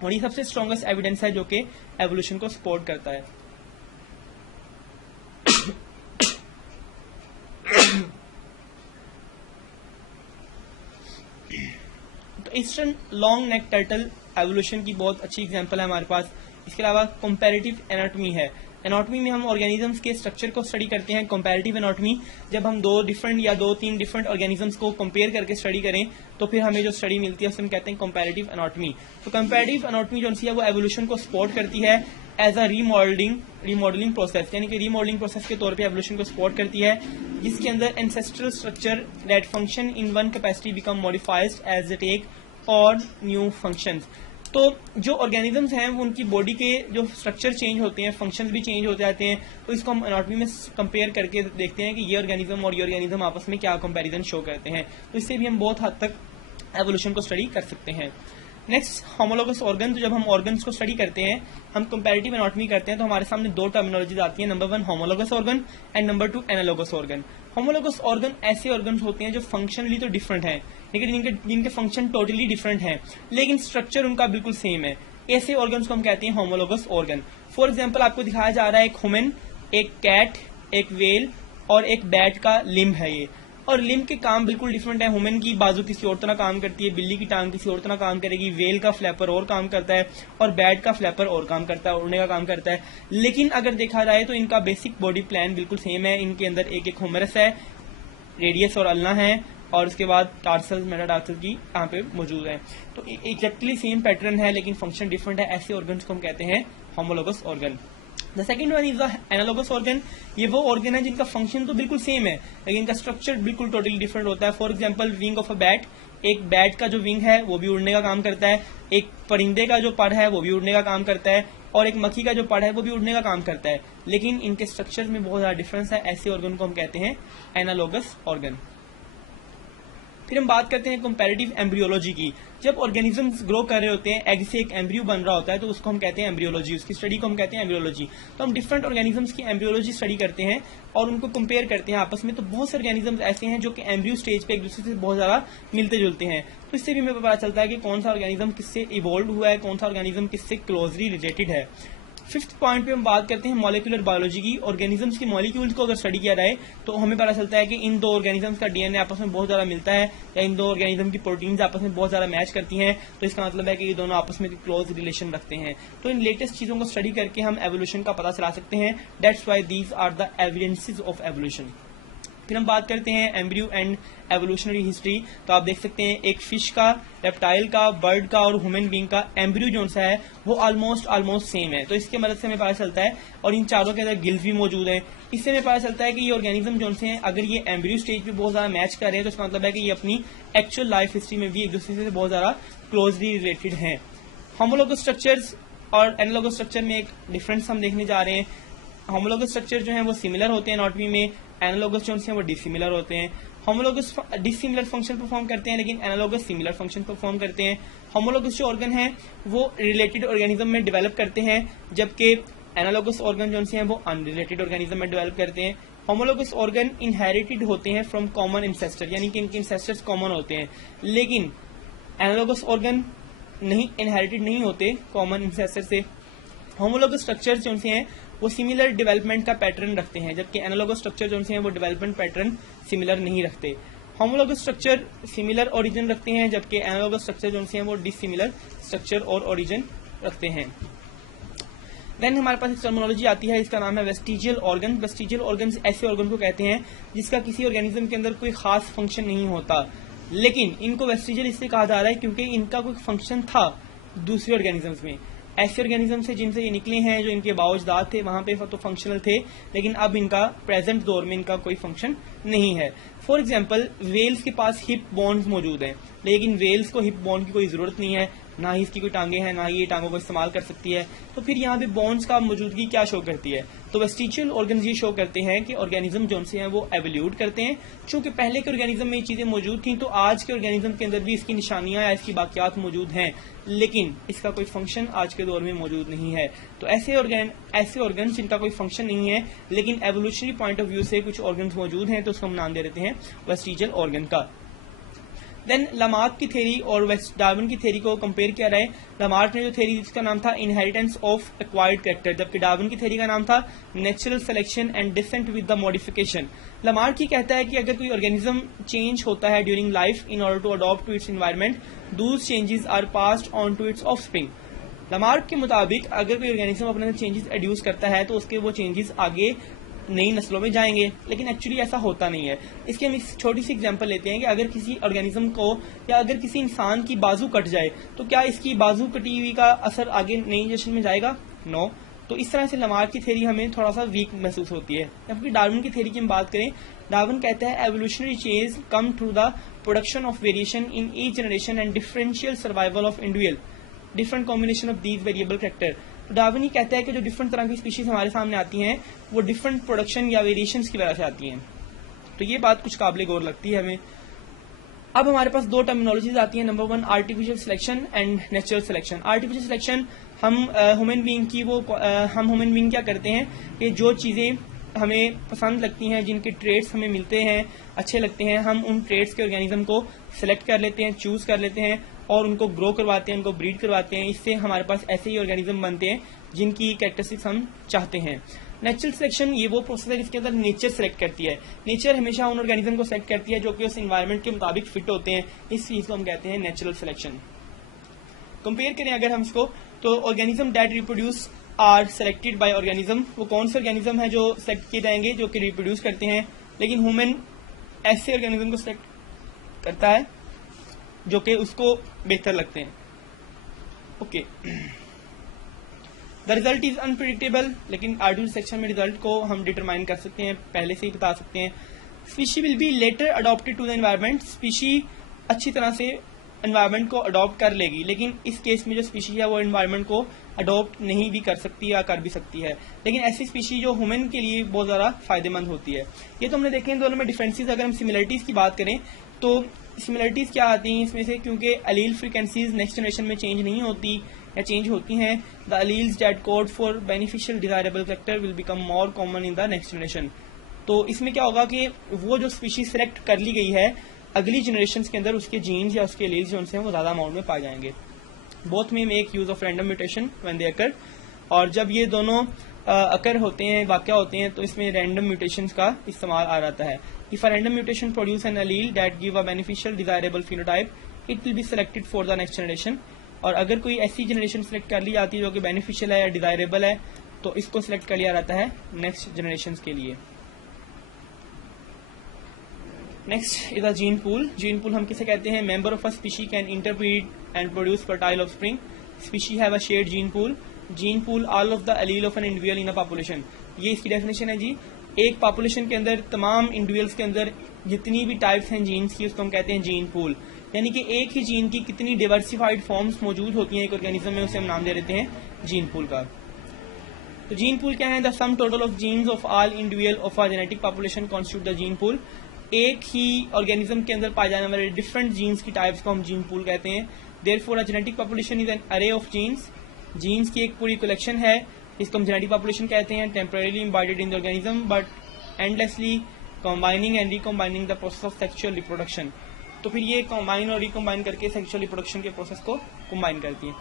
और ये सबसे स्ट्रॉन्गेस्ट एविडेंस है जो कि एवोल्यूशन को सपोर्ट करता है। तो eastern long neck turtle evolution की बहुत अच्छी एग्जांपल है हमारे पास। इसके अलावा कंपैरेटिव एनाटॉमी है। एनाटॉमी में हम ऑर्गेनिजम्स के स्ट्रक्चर को स्टडी करते हैं। कंपैरेटिव एनाटॉमी, जब हम दो तीन डिफरेंट ऑर्गेनिजम्स को कंपेयर करके स्टडी करें तो फिर हमें जो स्टडी मिलती है उसे हम कहते हैं कंपैरेटिव एनाटॉमी। तो कंपैरेटिव एनाटॉमी जो है वो एवोल्यूशन को सपोर्ट करती है एज अ रीमॉडलिंग प्रोसेस, यानी कि रीमॉडलिंग प्रोसेस के तौर पे एवोल्यूशन को सपोर्ट करती है, जिसके अंदर ancestral structure that function in one capacity become modified as it take और न्यू फंक्शंस। तो जो ऑर्गेनिजम्स हैं वो उनकी बॉडी के जो स्ट्रक्चर चेंज होते हैं, फंक्शंस भी चेंज हो जाते हैं, तो इसको हम एनाटॉमी में कंपेयर करके देखते हैं कि ये ऑर्गेनिज्म और ये ऑर्गेनिज्म आपस में क्या कंपैरिजन शो करते हैं। तो इससे भी हम बहुत हद तक एवोल्यूशन को स्टडी कर सकते हैं। Next, homologous organ. तो जब हम ऑर्गन्स को स्टडी करते हैं, हम कंपैरेटिव एनाटॉमी करते हैं, तो हमारे सामने दो टर्मिनोलॉजीज आती है, number 1 homologous organ and number 2 analogous organ. Homologous organ ऐसे ऑर्गन होते हैं जो फंक्शनली तो डिफरेंट हैं, लेकिन जिनके फंक्शन टोटली डिफरेंट हैं, लेकिन स्ट्रक्चर उनका बिल्कुल सेम है। ऐसे ऑर्गन्स को हम कहते हैं होमोलोगस ऑर्गन। फॉर एग्जाम्पल आपको दिखाया जा रहा है एक ह्यूमन, एक कैट, एक वेल और एक बैट का लिम्ब है ये, और लिम्ब के काम बिल्कुल डिफरेंट है। ह्यूमन की बाजू किसी और तरह काम करती है, बिल्ली की टांग किसी और तरह काम करेगी, वेल का फ्लैपर और काम करता है और बैट का फ्लैपर और काम करता है, उड़ने का काम करता है। लेकिन अगर देखा जाए तो इनका बेसिक बॉडी प्लान बिल्कुल सेम है। इनके अंदर एक ह्यूमरस है, रेडियस और अल्ना है, और उसके बाद टार्सल्स, मेटाटार्सल्स की यहाँ पे मौजूद है। तो एग्जैक्टली सेम पैटर्न है लेकिन फंक्शन डिफरेंट है। ऐसे ऑर्गन्स को हम कहते हैं homologous organ. The second one is the analogous organ. ये वो ऑर्गन है जिनका फंक्शन तो बिल्कुल सेम है लेकिन इनका स्ट्रक्चर बिल्कुल टोटली डिफरेंट होता है। For example wing of a bat, एक बैट का जो विंग है वो भी उड़ने का काम करता है, एक परिंदे का जो पर है वो भी उड़ने का काम करता है, और एक मक्खी का जो पर है वो भी उड़ने का काम करता है, लेकिन इनके स्ट्रक्चर में बहुत ज्यादा डिफरेंस है। ऐसे ऑर्गन को हम कहते हैं एनालोगस ऑर्गन। फिर हम बात करते हैं कंपैरेटिव एम्ब्रियोलॉजी की। जब ऑर्गेनिजम्स ग्रो कर रहे होते हैं, एग से एक एम्ब्रियो बन रहा होता है, तो उसको हम कहते हैं एम्ब्रियोलॉजी, उसकी स्टडी को हम कहते हैं एम्ब्रियोलॉजी। तो हम डिफरेंट ऑर्गेनिजम्स की एम्ब्रियोलॉजी स्टडी करते हैं और उनको कंपेयर करते हैं आपस में। तो बहुत से ऑर्गेनिजम्स ऐसे हैं जो कि एम्ब्रियो स्टेज पे एक दूसरे से बहुत ज्यादा मिलते जुलते हैं, तो इससे भी हमें पता चलता है कि कौन सा ऑर्गेनिज्म किससे इवॉल्व हुआ है, कौन सा ऑर्गेनिज्म किससे क्लोजली रिलेटेड है। फिफ्थ पॉइंट पे हम बात करते हैं मॉलिक्यूलर बायोलॉजी की। ऑर्गेनिजम्स की मॉलिक्यूल्स को अगर स्टडी किया जाए तो हमें पता चलता है कि इन दो ऑर्गेनिजम्स का डीएनए आपस में बहुत ज्यादा मिलता है, या इन दो ऑर्गेनिज्म की प्रोटीन्स आपस में बहुत ज्यादा मैच करती हैं, तो इसका मतलब है कि ये दोनों आपस में क्लोज रिलेशन रखते हैं। तो इन लेटेस्ट चीजों को स्टडी करके हम एवोल्यूशन का पता चला सकते हैं। That's why these are the evidences of evolution. फिर हम बात करते हैं एम्ब्रियो एंड एवोल्यूशनरी हिस्ट्री। तो आप देख सकते हैं एक फिश का, रेप्टाइल का, बर्ड का और ह्यूमन बीइंग का एम्ब्रियो जो सा है वो ऑलमोस्ट सेम है। तो इसके मदद से हमें पता चलता है, और इन चारों के अंदर गिल्स भी मौजूद हैं, इससे हमें पता चलता है कि ये ऑर्गेनिज्म जो से हैं अगर ये एम्ब्रियो स्टेज पे बहुत ज्यादा मैच कर रहे हैं तो इसका मतलब है कि ये अपनी एक्चुअल लाइफ हिस्ट्री में भी एक दूसरे से बहुत ज्यादा क्लोजली रिलेटेड हैं। होमोलोगस स्ट्रक्चर्स और एनालोगस स्ट्रक्चर में एक डिफरेंस हम देखने जा रहे हैं। होमोलोगस स्ट्रक्चर जो है वो सिमिलर होते हैं एनाटॉमी में, एनालोगस जो हैं वो डिसिमिलर होते हैं। होमोलोगस डिसिमिलर फंक्शन परफॉर्म करते हैं लेकिन एनालोगस सिमिलर फंक्शन परफॉर्म करते हैं। होमोलोगस जो ऑर्गन है वो रिलेटेड ऑर्गेनिज्म में डेवलप करते हैं, जबकि एनालोगस ऑर्गन जो हैं वो अनरिलेटेड ऑर्गेनिज्म में डेवलप करते हैं। होमोलोगस ऑर्गन इनहेरिटेड होते हैं फ्रॉम कॉमन इंसेस्टर, यानी कि इनके इंसेस्टर्स कॉमन होते हैं, लेकिन एनालोगस ऑर्गन नहीं इनहेरिटेड नहीं होते कॉमन इंसेस्टर से। होमोलोगस स्ट्रक्चर जो से हैं वो सिमिलर डेवलपमेंट का पैटर्न रखते हैं, जबकि एनालोगस स्ट्रक्चर जो से हैं वो डेवलपमेंट पैटर्न सिमिलर नहीं रखते। होमोलोगस स्ट्रक्चर सिमिलर ओरिजिन रखते हैं, जबकि एनालोगस स्ट्रक्चर जो हैं वो डिसिमिलर स्ट्रक्चर और ओरिजिन रखते हैं। देन हमारे पास एक टर्मिनोलॉजी आती है, इसका नाम है वेस्टिजियल ऑर्गन। वेस्टिजियल ऑर्गन ऐसे ऑर्गन को कहते हैं जिसका किसी ऑर्गेनिज्म के अंदर कोई खास फंक्शन नहीं होता, लेकिन इनको वेस्टिजियल इसलिए कहा जा रहा है क्योंकि इनका कोई फंक्शन था दूसरे ऑर्गेनिजम्स में। ऐसे ऑर्गेनिज्म से जिनसे ये निकले हैं, जो इनके बावजदाद थे, वहां पे तो फंक्शनल थे, लेकिन अब इनका प्रेजेंट दौर में इनका कोई फंक्शन नहीं है। फॉर एग्जाम्पल वेल्स के पास हिप बोन्स मौजूद हैं, लेकिन वेल्स को हिप बोन की कोई जरूरत नहीं है, ना ही इसकी कोई टांगे हैं, ना ही ये टांगों को इस्तेमाल कर सकती है। तो फिर यहाँ पे बोन्स का मौजूदगी क्या शो करती है? तो वेस्टिजियल ऑर्गन्स ये शो करते हैं कि ऑर्गेनिज्म जो से हैं वो एवोल्यूट करते हैं। चूंकि पहले के ऑर्गेनिज्म में ये चीजें मौजूद थी, तो आज के ऑर्गेनिज्म के अंदर भी इसकी निशानियां या इसकी बाकियात मौजूद हैं, लेकिन इसका कोई फंक्शन आज के दौर में मौजूद नहीं है। तो ऐसे ऑर्गन्स जिनका कोई फंक्शन नहीं है, लेकिन एवोल्यूशनरी पॉइंट ऑफ व्यू से कुछ ऑर्गन्स मौजूद हैं, तो उसको हम नाम दे देते हैं वेस्टिजियल ऑर्गन का। देन लामार्क की थ्योरी और डार्विन की थ्योरी को कंपेयर किया रहा है। लामार्क ने जो थ्योरी जिसका नाम था इनहेरिटेंस ऑफ एक्वायर्ड कैरेक्टर, जबकि डार्विन की थ्योरी का नाम था natural selection and descent with the modification. Lamarck ही कहता है कि अगर कोई ऑर्गेनिज्म चेंज होता है during life in order to adopt to its environment, those changes are passed on to its offspring. Lamarck के मुताबिक अगर कोई ऑर्गेनिज्म अपने अंदर चेंजेस एड्यूस करता है तो उसके वो चेंजेस आगे नई नस्लों में जाएंगे, लेकिन एक्चुअली ऐसा होता नहीं है। इसकी हम एक छोटी सी एग्जांपल लेते हैं कि अगर किसी ऑर्गेनिज्म को या अगर किसी इंसान की बाजू कट जाए, तो क्या इसकी बाजू कटी हुई का असर आगे नई जनरेशन में जाएगा? नो। तो इस तरह से लामार्क की थ्योरी हमें थोड़ा सा वीक महसूस होती है। जबकि डार्विन की थ्योरी की हम बात करें, डार्विन कहता है evolutionary change come through the production of variation in each generation and differential survival of individual different combination of these variable character. तो डार्विन ही कहता है कि जो डिफरेंट तरह की स्पीशीज हमारे सामने आती हैं वो डिफरेंट प्रोडक्शन या वेरिएशंस की वजह से आती हैं। तो ये बात कुछ काबिल गौर लगती है हमें। अब हमारे पास दो टर्मिनोलॉजीज आती हैं। Number one artificial selection and natural selection. Artificial selection हम ह्यूमन बीइंग क्या करते हैं कि जो चीजें हमें पसंद लगती हैं, जिनके ट्रेड्स हमें मिलते हैं, अच्छे लगते हैं, हम उन ट्रेड्स के ऑर्गेनिज्म को सिलेक्ट कर लेते हैं, चूज कर लेते हैं और उनको ग्रो करवाते हैं, उनको ब्रीड करवाते हैं। इससे हमारे पास ऐसे ही ऑर्गेनिज्म बनते हैं जिनकी कैरेक्टरिस्टिक्स हम चाहते हैं। नेचुरल सिलेक्शन ये वो प्रोसेस है जिसके अंदर नेचर सेलेक्ट करती है। नेचर हमेशा उन ऑर्गेनिज्म को सेलेक्ट करती है जो कि उस एनवायरनमेंट के मुताबिक फिट होते हैं। इस चीज को हम कहते हैं नेचुरल सिलेक्शन। कंपेयर करें अगर हम इसको, तो organism that reproduce are selected by organism, वो कौन से ऑर्गेनिज्म है जो सेलेक्ट किए जाएंगे जो कि रिप्रोड्यूस करते हैं, लेकिन ह्यूमन ऐसे ऑर्गेनिज्म को सेलेक्ट करता है जो कि उसको बेहतर लगते हैं। Okay, the result is unpredictable, लेकिन आर्टिफिशियल सिलेक्शन में रिजल्ट को हम डिटरमाइन कर सकते हैं, पहले से ही बता सकते हैं। Species will be later adopted to the environment, species अच्छी तरह से एनवायरमेंट को अडॉप्ट कर लेगी, लेकिन इस केस में जो स्पीशी है वो एनवायरमेंट को अडॉप्ट नहीं भी कर सकती या कर भी सकती है। लेकिन ऐसी स्पीशी जो ह्यूमन के लिए बहुत ज्यादा फायदेमंद होती है। ये तो हमने देखे इन दोनों में डिफरेंसेस। अगर हम सिमिलरिटीज की बात करें तो सिमिलरिटीज क्या आती हैं इसमें से, क्योंकि अलील फ्रीक्वेंसीज नेक्स्ट जनरेशन में चेंज नहीं होती या चेंज होती हैं, the alleles that code for beneficial desirable character will become more common in the next generation. तो इसमें क्या होगा कि वो जो स्पीशीज सेलेक्ट कर ली गई है अगली जनरेशन के अंदर उसके जीन्स या उसके एलील्स जो उनसे वो ज्यादा अमाउंट में पाए जाएंगे। बोथ में make use of random mutation when they occur, और जब ये दोनों अकर होते हैं, वाक़या होते हैं, तो इसमें रैंडम म्यूटेशंस का इस्तेमाल आ जाता है। If a random mutation produce an allele that give a beneficial desirable phenotype, it will be selected for the next generation. और अगर कोई ऐसी जनरेशन सेलेक्ट कर ली जाती है जो कि बेनिफिशियल है या डिजायरेबल है, तो इसको सिलेक्ट कर लिया जाता है नेक्स्ट जनरेशन के लिए। Next is a gene pool. Gene pool हम किसे कहते हैं? Member of a species can interbreed and produce fertile offspring. Species have a shared gene pool. Gene pool all of the allele of an individual in a population. ये इसकी definition है जी। एक population के अंदर तमाम इंडिविजुअल्स के अंदर जितनी भी टाइप्स हैं जीन्स की, उसको हम कहते हैं जीन पूल। यानी कि एक ही जीन की कितनी डिवर्सिफाइड फॉर्म्स मौजूद होती हैं एक ऑर्गेनिज्म में, उसे हम नाम दे देते हैं जीन पूल का। तो जीन पूल क्या है? The sum total of jeans of all individual of a genetic population constitute the gene pool. एक ही ऑर्गेनिज्म के अंदर पाए जाने वाले डिफरेंट जीन्स की टाइप्स को हम जीन पूल कहते हैं। Therefore a genetic population is an अरे ऑफ जीन्स। जीन्स की एक पूरी कलेक्शन है, इसको हम जेनेटिक पॉपुलेशन कहते हैं। Temporarily embedded in the organism but endlessly combining and recombining the process of sexual reproduction. तो फिर ये कंबाइन और रिकम्बाइन करके सेक्सुअल रिप्रोडक्शन के प्रोसेस को कंबाइन करती है.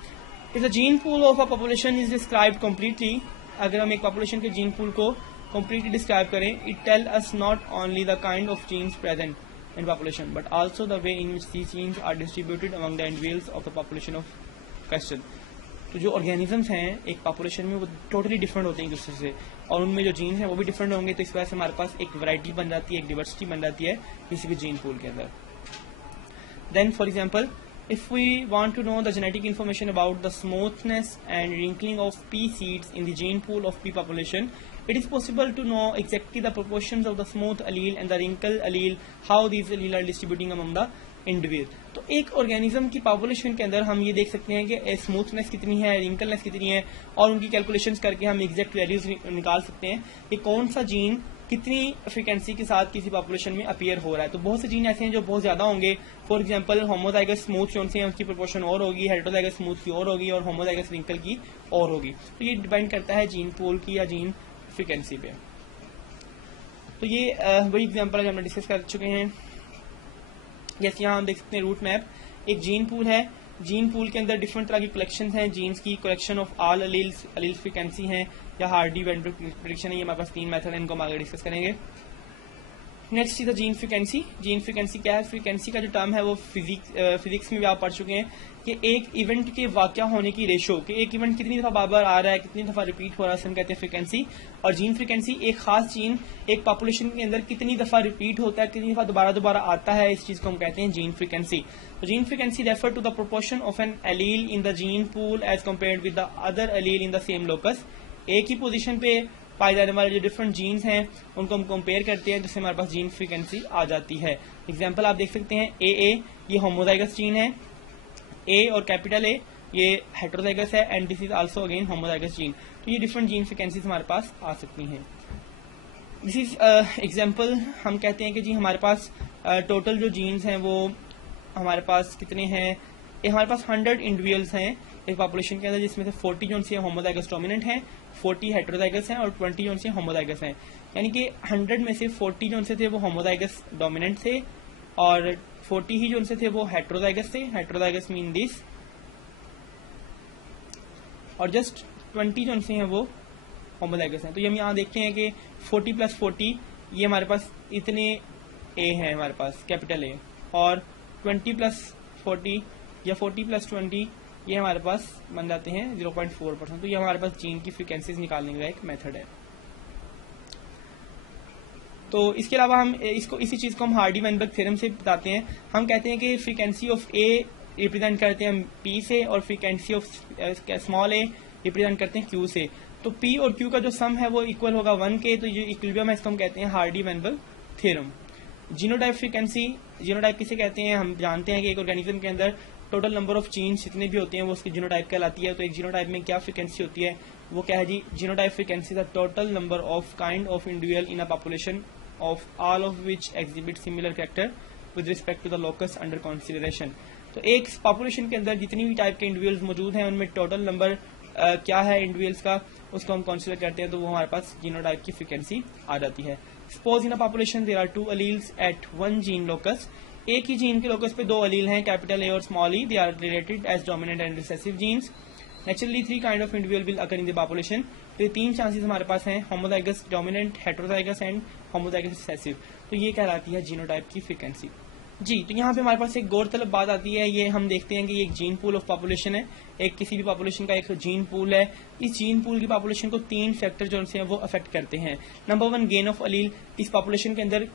If the gene pool of a population is described completely, अगर हम एक पॉपुलेशन के जीन पूल को completely describe करें, it tell us not only the kind of genes present in population but also the way in which these genes are distributed among the individuals of the population of question. तो जो organisms हैं एक population में वो totally different होते हैं एक दूसरे से, और उनमें जो जीन्स हैं वो भी डिफरेंट होंगे, तो इस वजह से हमारे पास एक वैरायटी बन जाती है, एक डिवर्सिटी बन जाती है किसी भी जीन पूल के अंदर. Then for example, if we want to know the genetic information about the smoothness and wrinkling of pea seeds in the gene pool of pea population, it is possible to know exactly the proportions of the smooth allele and the wrinkle allele, how these allele are distributing among the individual. तो एक organism की population के अंदर हम ये देख सकते हैं कि स्मूथनेस कितनी है, रिंकलनेस कितनी है, और उनकी कैलकुलेशंस करके हम एग्जैक्ट वैल्यूज निकाल सकते हैं कि कौन सा जीन कितनी फ्रीक्वेंसी के साथ किसी पॉपुलेशन में अपीयर हो रहा है. तो बहुत से जीन ऐसे हैं जो बहुत ज्यादा होंगे. फॉर एग्जांपल होमोजाइगस स्मूथ जो हैं उसकी प्रोपोर्शन और होगी, हेटेरोजाइगस स्मूथ की और होगी, और होमोजाइगस रिंकल की और होगी. तो ये डिपेंड करता है जीन पूल की या जीन फ्रीक्वेंसी पे. तो ये वही एग्जांपल हमने डिस्कस कर चुके हैं. जैसे यहाँ हम देख सकते हैं रूट मैप, एक जीन पूल है. जीन पूल के अंदर डिफरेंट तरह की कलेक्शन हैं जीन्स की. Collection of all alleles, allele frequency है या हार्डी वेंडर प्रेडिक्शन है. ये हमारे पास 3 मेथड है, इनको हम आगे डिस्कस करेंगे. Next is the gene frequency. Gene frequency क्या है? फ्रीक्वेंसी का जो टर्म है वो फिजिक्स में भी आप पढ़ चुके हैं कि एक इवेंट के वाक़या होने की रेशो, कि एक इवेंट कितनी दफ़ा बार बार आ रहा है, कितनी दफ़ा रिपीट हो रहा है, हम कहते हैं फ्रीक्वेंसी. और जीन फ्रीक्वेंसी एक खास जीन एक पॉपुलेशन के अंदर कितनी दफ़ा रिपीट होता है, कितनी दफ़ा दोबारा आता है, इस चीज़ को हम कहते हैं जीन फ्रीक्वेंसी. तो gene frequency refer to the proportion of an allele in the gene pool as compared with the other allele in the same locus. एक ही पोजीशन पे पाए जाने वाले जो डिफरेंट जीन्स हैं उनको हम कंपेयर करते हैं, जिससे हमारे पास जीन फ्रीक्वेंसी आ जाती है. एग्जांपल आप देख सकते हैं, ए ये होमोजाइगस जीन है, ए और कैपिटल ए ये हेटेरोजाइगस है, and this is also again homozygous gene. तो ये डिफरेंट जीन फ्रीक्वेंसीज हमारे पास आ सकती हैं. This is example. हम कहते हैं कि जी हमारे पास टोटल जो जीन्स हैं वो हमारे पास कितने हैं. हमारे पास 100 इंडिविजुअल्स हैं एक पॉपुलेशन के अंदर, जिसमें से 40 जो से होमोजाइगस डोमिनेंट हैं, 40 हेटेरोजाइगस हैं और 20 जो से होमोजाइगस हैं. यानी कि 100 में से 40 जो से थे वो होमोजाइगस डोमिनेंट थे और 40 ही जो से थे वो हेटेरोजाइगस थे. Heterozygous mean this. और जस्ट 20 जो से हैं वो होमोजाइगस हैं. तो ये हम यहाँ देखते हैं कि 40 + 40 ये हमारे पास इतने ए हैं हमारे पास, कैपिटल ए, और 20 + 40 या 40 + 20 ये हमारे पास बन जाते हैं 0.4%. तो ये हमारे पास जीन की फ्रीक्वेंसीज निकालने का एक मेथड है. तो इसके अलावा हम इसी चीज को हम हार्डी वेनबर्ग थ्योरम से बताते हैं. हम कहते हैं कि फ्रीक्वेंसी ऑफ ए रिप्रेजेंट करते हैं पी से, और frequency of small A represent करते हैं क्यू से. तो पी और क्यू का जो सम है वो इक्वल होगा 1 के. तो ये इक्विलिब्रियम है, इसको हम कहते हैं Hardy Weinberg theorem. Genotype frequency, genotype किसे कहते हैं? हम जानते हैं कि एक ऑर्गेनिज्म के अंदर टोटल नंबर ऑफ जीन्स जितने भी होते हैं वो उसकी जीनोटाइप कहलाती है. तो एक जीनोटाइप में क्या फ्रीक्वेंसी होती है? वो क्या है जी? Genotype frequency the total number of kind of individual in a population of all of which exhibit similar character with respect to the locus under consideration. तो एक पॉपुलेशन के अंदर जितनी भी टाइप के इंडिविजुअल्स मौजूद हैं उनमें टोटल नंबर क्या है इंडिविजुअल्स का, उसको हम कंसिडर करते हैं. तो वो हमारे पास जीनोटाइप की फ्रीक्वेंसी आ जाती है. Suppose in a population there are 2 alleles at 1 gene locus. एक ही जीन के लोकस पे 2 अलील हैं, कैपिटल ए और small E. They are related as dominant and recessive genes. Naturally 3 kind of individual will occur in the population. तो ये 3 chances हमारे पास हैं, homozygous dominant, heterozygous and homozygous recessive. तो ये कहलाती है जीनोटाइप की फ्रीक्वेंसी जी. तो यहाँ पे हमारे पास एक गौरतलब बात आती है. ये हम देखते हैं कि ये एक जीन पूल ऑफ पॉपुलेशन है. एक किसी भी पॉपुलेशन का एक जीन पूल है. इस जीन पूल की पॉपुलेशन को 3 फैक्टर जो हैं वो अफेक्ट करते हैं. Number 1 gain of allele. इस पॉपुलेशन के अंदर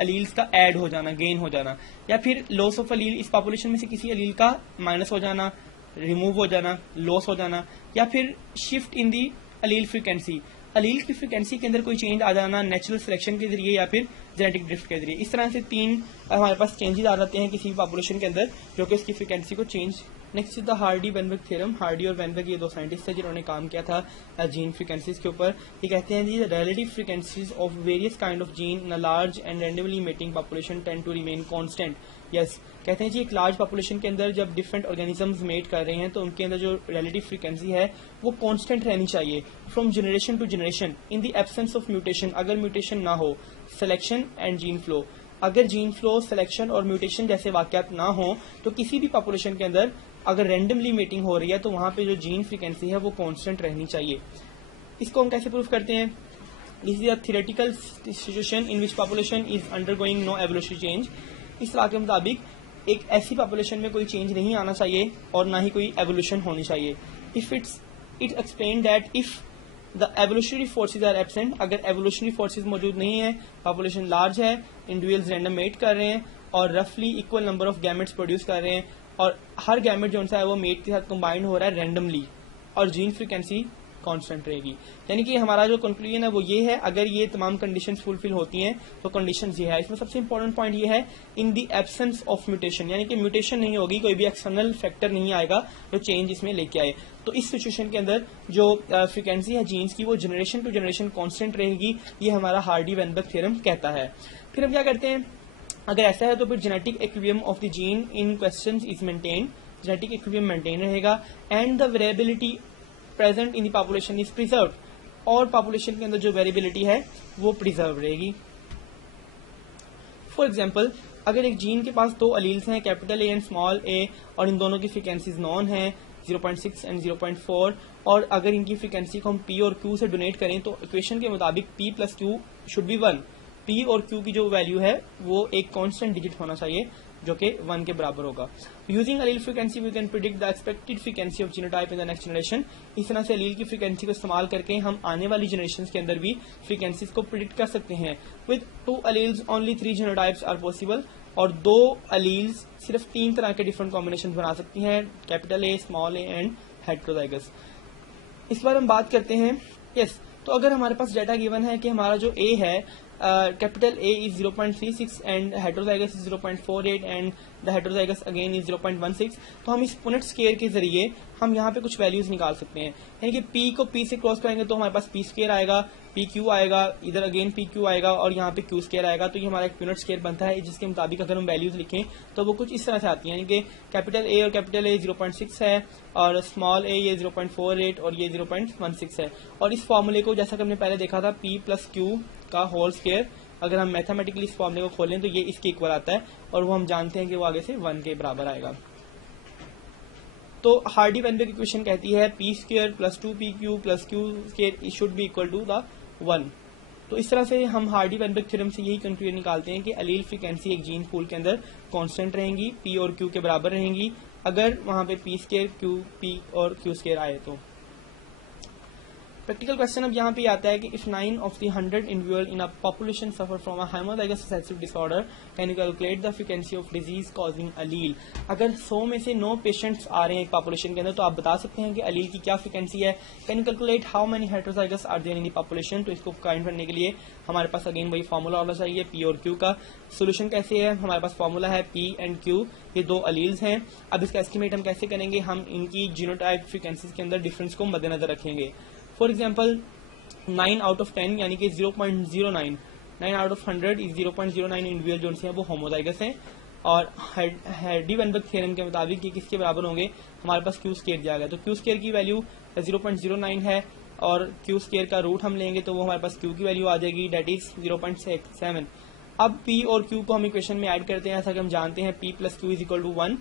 अलील्स का ऐड हो जाना, गेन हो जाना. या फिर लॉस ऑफ अलील. इस पॉपुलेशन में से किसी अलील का माइनस हो जाना, रिमूव हो जाना, लॉस हो जाना. या फिर shift in the Aleel frequency. अलील की फ्रीक्वेंसी के अंदर कोई चेंज आ जाना नेचुरल सिलेक्शन के जरिए या फिर जेनेटिक ड्रिफ्ट के जरिए. इस तरह से 3 हमारे पास चेंजेस आ जाते हैं किसी भी पॉपुलेशन के अंदर जो कि उसकी फ्रीक्वेंसी को change. Next is the Hardy Weinberg theorem. Hardy और वेनबर्ग ये 2 साइंटिस्ट हैं जिन्होंने काम किया था जीन फ्रीक्वेंसीज के ऊपर. ये कहते हैं जी relative frequencies of various kind of gene in a large and randomly mating population tend to remain constant. Yes, कहते हैं जी एक लार्ज पॉपुलेशन के अंदर जब डिफरेंट ऑर्गेनिजम्स मेट कर रहे हैं तो उनके अंदर जो रिलेटिव फ्रीक्वेंसी है वो कांस्टेंट रहनी चाहिए from generation to generation in the absence of mutation. अगर म्यूटेशन ना हो, सिलेक्शन एंड जीन फ्लो. अगर जीन फ्लो, सिलेक्शन और म्यूटेशन जैसे वाकयात ना हो तो किसी भी पॉपुलेशन के अंदर अगर रैंडमली मीटिंग हो रही है तो वहां पे जो जीन फ्रीक्वेंसी है वो कांस्टेंट रहनी चाहिए। इसको हम कैसे प्रूव करते हैं? This is a theoretical situation in which population is undergoing no evolutionary change. इस तरह के मुताबिक एक ऐसी पॉपुलेशन में कोई चेंज नहीं आना चाहिए और ना ही कोई एवोल्यूशन होनी चाहिए। If it explain that if the evolutionary forces are absent, अगर एवोल्यूशनरी फोर्सेज मौजूद नहीं है, पॉपुलेशन लार्ज है, इंडिविजुअल्स रैंडम मेट कर रहे हैं और रफली equal number of gametes produce कर रहे हैं और हर गैमेट जो है वो मेट के साथ कंबाइंड हो रहा है रैंडमली और जीन फ्रीक्वेंसी कांस्टेंट रहेगी। यानी कि हमारा जो कंक्लूजन है वो ये है, अगर ये तमाम कंडीशंस फुलफिल होती हैं तो कंडीशंस ये है। इसमें सबसे इंपॉर्टेंट पॉइंट ये है इन द एब्सेंस ऑफ म्यूटेशन, यानी कि म्यूटेशन नहीं होगी, कोई भी एक्सटर्नल फैक्टर नहीं आएगा जो चेंज इसमें लेके आए। तो इस सिचुएशन के अंदर जो फ्रीक्वेंसी है जीन्स की वो जनरेशन टू जनरेशन कांस्टेंट रहेगी, ये हमारा हार्डी-वेनबर्ग थ्योरम कहता है। फिर हम क्या करते हैं, अगर ऐसा है तो फिर genetic equilibrium of the gene in question is maintain, genetic equilibrium maintain रहेगा and the variability present in the population is preserve, और पॉपुलेशन के अंदर जो वेरिएबिलिटी है वो प्रिजर्व रहेगी। फॉर एग्जांपल, अगर एक जीन के पास दो अलील्स हैं, कैपिटल ए एंड स्मॉल ए, और इन दोनों की फ्रीक्वेंसीज नॉन है 0.6 एंड 0.4, और अगर इनकी फ्रीक्वेंसी को हम पी और क्यू से डोनेट करें तो इक्वेशन के मुताबिक P plus Q should be 1। P और क्यू की जो वैल्यू है वो एक कांस्टेंट डिजिट होना चाहिए जो कि 1 के बराबर होगा। Using allele frequency we can predict the expected frequency of genotype in the next generation. इस तरह से अलील की फ्रीक्वेंसी को इस्तेमाल करके हम आने वाली जनरेशन के अंदर भी फ्रीक्वेंसीज को प्रिडिक्ट कर सकते हैं। With 2 alleles only 3 genotypes are possible, और 2 अलील्स सिर्फ 3 तरह के डिफरेंट कॉम्बिनेशन बना सकती हैं, capital A, small A and heterozygous. इस बार हम बात करते हैं तो अगर हमारे पास डाटा गिवन है कि हमारा जो ए है capital A is 0.36 and heterozygous is 0.48 and the heterozygous again is 0.16, तो हम इस पुनेट स्क्वायर के जरिए हम यहाँ पे कुछ वैल्यूज निकाल सकते हैं। यानी कि पी को पी से क्रॉस करेंगे तो हमारे पास पी स्क्वायर आएगा, पी क्यू आएगा, इधर अगेन पी क्यू आएगा और यहाँ पे क्यू स्क्वायर आएगा, तो ये हमारा एक पुनेट स्क्वायर बनता है जिसके मुताबिक अगर हम वैल्यूज लिखें तो वो कुछ इस तरह से आती है। यानी कि कैपिटल ए और कैपिटल ए 0.6 है और स्मॉल ए ये 0.48 और ये 0.16 है। और इस फॉर्मूले को जैसा कि हमने पहले देखा था पी प्लस क्यू का होल स्क्वायर, अगर हम मैथमेटिकली इस फॉर्मूले को खोलें तो ये इसके इक्वल आता है और वो हम जानते हैं कि वो आगे से 1 के बराबर आएगा। तो हार्डी-वेनबर्ग इक्वेशन कहती है P square plus 2pq plus Q square should be equal to the 1। तो इस तरह से हम हार्डी-वेनबर्ग थ्योरम से यही कंक्लूजन निकालते हैं कि अलील फ्रीक्वेंसी एक जीन पूल के अंदर कांस्टेंट रहेंगी, पी और क्यू के बराबर रहेंगी अगर वहां पे पी स्क्वायर, क्यू पी और क्यू स्क्वायर आए तो। प्रैक्टिकल क्वेश्चन अब यहाँ पे आता है कि if 9 of the 100 individual in a population suffer from a homozygous recessive disorder, can you calculate the frequency of disease causing allele? अगर 100 में से 9 पेशेंट्स आ रहे हैं एक पॉपुलेशन के अंदर तो आप बता सकते हैं कि अलील की क्या फ्रीक्वेंसी है। Can you calculate how many heterozygous are there in the population? तो इसको काउंट करने के लिए हमारे पास अगेन वही फॉर्मूला होना चाहिए पी और क्यू का। सोल्यूशन कैसे है? हमारे पास फॉर्मूला है पी एंड क्यू, ये 2 अलील्स हैं। अब इसका एस्टिमेट हम कैसे करेंगे? हम इनकी जीनोटाइप फ्रीक्वेंसीज के अंदर डिफरेंस को मद्देनजर रखेंगे। फॉर एग्जाम्पल 9 आउट ऑफ 10 यानी कि 0.09, 9 आउट ऑफ 100 इज 0.09 इंडिविजुअल जो हैं वो होमोजाइगस हैं और हार्डी-वेनबर्ग थ्योरम के मुताबिक ये किसके बराबर होंगे? हमारे पास क्यू स्क्वायर दिया गया तो क्यू स्क्वायर की वैल्यू 0.09 है और क्यू स्क्वायर का रूट हम लेंगे तो वो हमारे पास क्यू की वैल्यू आ जाएगी डेट इज 0.7। अब पी और क्यू को हम इक्वेशन में ऐड करते हैं, ऐसा कि हम जानते हैं P plus Q is equal to 1,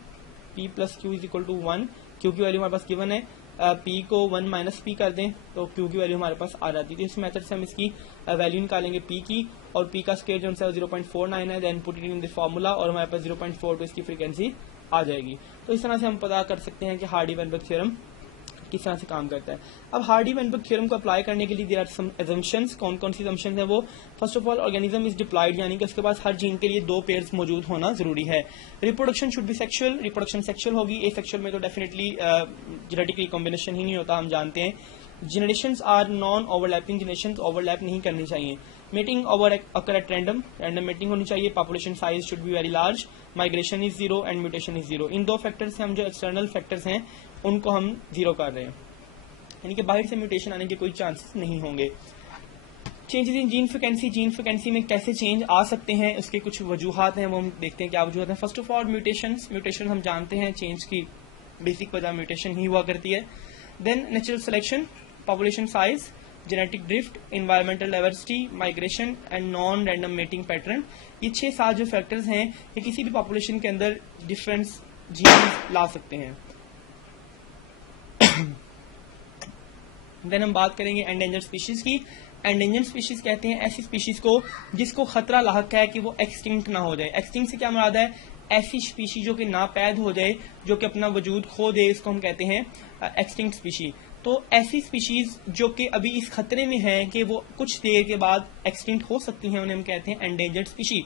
P plus Q is equal to 1, Q की वैल्यू हमारे पास गिवन है, पी को 1 माइनस पी कर दें तो क्यू की वैल्यू हमारे पास आ जाती है। इस मेथड से हम इसकी वैल्यू निकालेंगे पी की और पी का स्क्वायर जो है 0.49 है, then put it in the formula और हमारे पास 0.42 इसकी फ्रीक्वेंसी आ जाएगी। तो इस तरह से हम पता कर सकते हैं कि हार्डी-वेनबर्ग थ्योरम किस तरह से काम करता है। अब हार्डी-वेनबर्ग थ्योरम को अप्लाई करने के लिए देयर आर सम अजम्पशंस। कौन कौन सी अजम्पशंस है वो? First of all organism is diploid, यानी कि उसके पास हर जीन के लिए 2 पेयर्स मौजूद होना जरूरी है। Reproduction should be sexual, reproduction sexual होगी। ए सेक्सुअल में तो डेफिनेटली जेनेटिकली कॉम्बिनेशन ही नहीं होता, हम जानते हैं। Generations are non overlapping, generations overlap नहीं करनी चाहिए। Meeting occur at random meeting होनी चाहिए। Population size should be very large, migration is 0 and mutation is 0। इन 2 फैक्टर्स से हम जो एक्सटर्नल फैक्टर्स हैं उनको हम 0 कर रहे हैं, यानी कि बाहर से म्यूटेशन आने के कोई चांसेस नहीं होंगे। Changes in gene frequency, gene frequency में कैसे चेंज आ सकते हैं उसके कुछ वजूहात हैं, वो हम देखते हैं क्या वजूहात हैं। फर्स्ट ऑफ ऑल म्यूटेशन हम जानते हैं चेंज की बेसिक वजह म्यूटेशन ही हुआ करती है। Then natural selection, population size, genetic drift, environmental diversity, migration and non random mating pattern. ये 6-7 जो फैक्टर्स हैं ये किसी भी पॉपुलेशन के अंदर डिफरेंस जीन्स ला सकते हैं। देन हम बात करेंगे एंडेंजर्ड स्पीशीज की। एंडेंजर्ड स्पीशीज कहते हैं ऐसी स्पीशीज को जिसको खतरा लाहक है कि वो एक्सटिंक्ट ना हो जाए। एक्सटिंक्ट से क्या मुराद है? ऐसी स्पीशी जो कि नापैद हो जाए, जो कि अपना वजूद खो दे, इसको हम कहते हैं एक्सटिंक्ट स्पीशी। तो ऐसी स्पीशीज जो कि अभी इस खतरे में है कि वो कुछ देर के बाद एक्सटिंक्ट हो सकती हैं, उन्हें हम कहते हैं endangered species.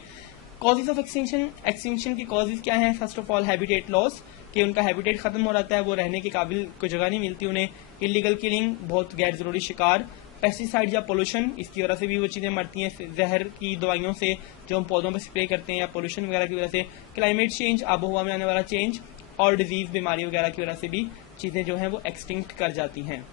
Causes of extinction, extinction की कॉजेज क्या है? First of all habitat loss, कि उनका हैबिटेट खत्म हो जाता है, वो रहने के काबिल कोई जगह नहीं मिलती उन्हें। इलीगल किलिंग, बहुत गैर जरूरी शिकार। पेस्टिसाइड या पोल्यूशन, इसकी वजह से भी वो चीजें मरती हैं, जहर की दवाइयों से जो हम पौधों पर स्प्रे करते हैं, या पोल्यूशन वगैरह की वजह से। क्लाइमेट चेंज, आबोहवा में आने वाला चेंज, और डिजीज, बीमारी वगैरह की वजह से भी चीजें जो हैं वो एक्सटिंक्ट कर जाती हैं।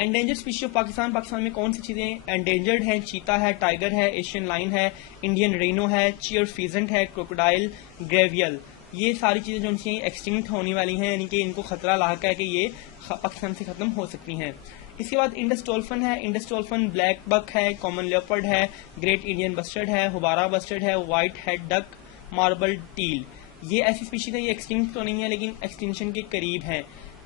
Endangered species of Pakistan, Pakistan में कौन सी चीजें एंडेंजर्ड हैं? चीता है, टाइगर है, एशियन लाइन है, इंडियन रेनो है, चीयर फीजेंट है, क्रोकोडाइल, ग्रेवियल। ये सारी चीजें जो उनकी एक्सटिंक्ट होने वाली हैं, यानी कि इनको खतरा लाहक है कि ये पाकिस्तान से खत्म हो सकती हैं। इसके बाद इंडस डॉल्फिन है, इंडस डॉल्फिन, ब्लैक बक है, कॉमन लेपर्ड है, ग्रेट इंडियन बस्टर्ड है, हुबारा बस्टर्ड है, white head duck, marble teal. ये ऐसी स्पीशीज है, ये एक्सटिंक्ट तो नहीं है लेकिन एक्सटिंक्शन के करीब है।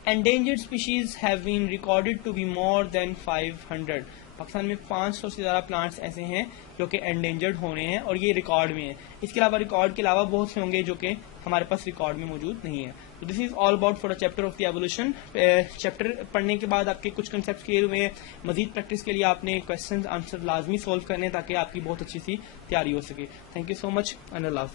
Endangered species have been recorded to be more than 500. Pakistan में 500 से ज़्यादा प्लांट्स ऐसे हैं जो कि एंडेंजर्ड हो रहे हैं और ये रिकॉर्ड में हैं। इसके अलावा रिकॉर्ड के अलावा बहुत से होंगे जो कि हमारे पास रिकॉर्ड में मौजूद नहीं है। तो this is all about for a chapter of the evolution. Chapter पढ़ने के बाद आपके कुछ कंसेप्ट क्लियर हुए हैं। मजीद प्रैक्टिस के लिए आपने क्वेश्चन आंसर लाजमी सॉल्व करने ताकि आपकी बहुत अच्छी सी तैयारी हो सके। Thank you so much and अल्लाह हाफ़िज़।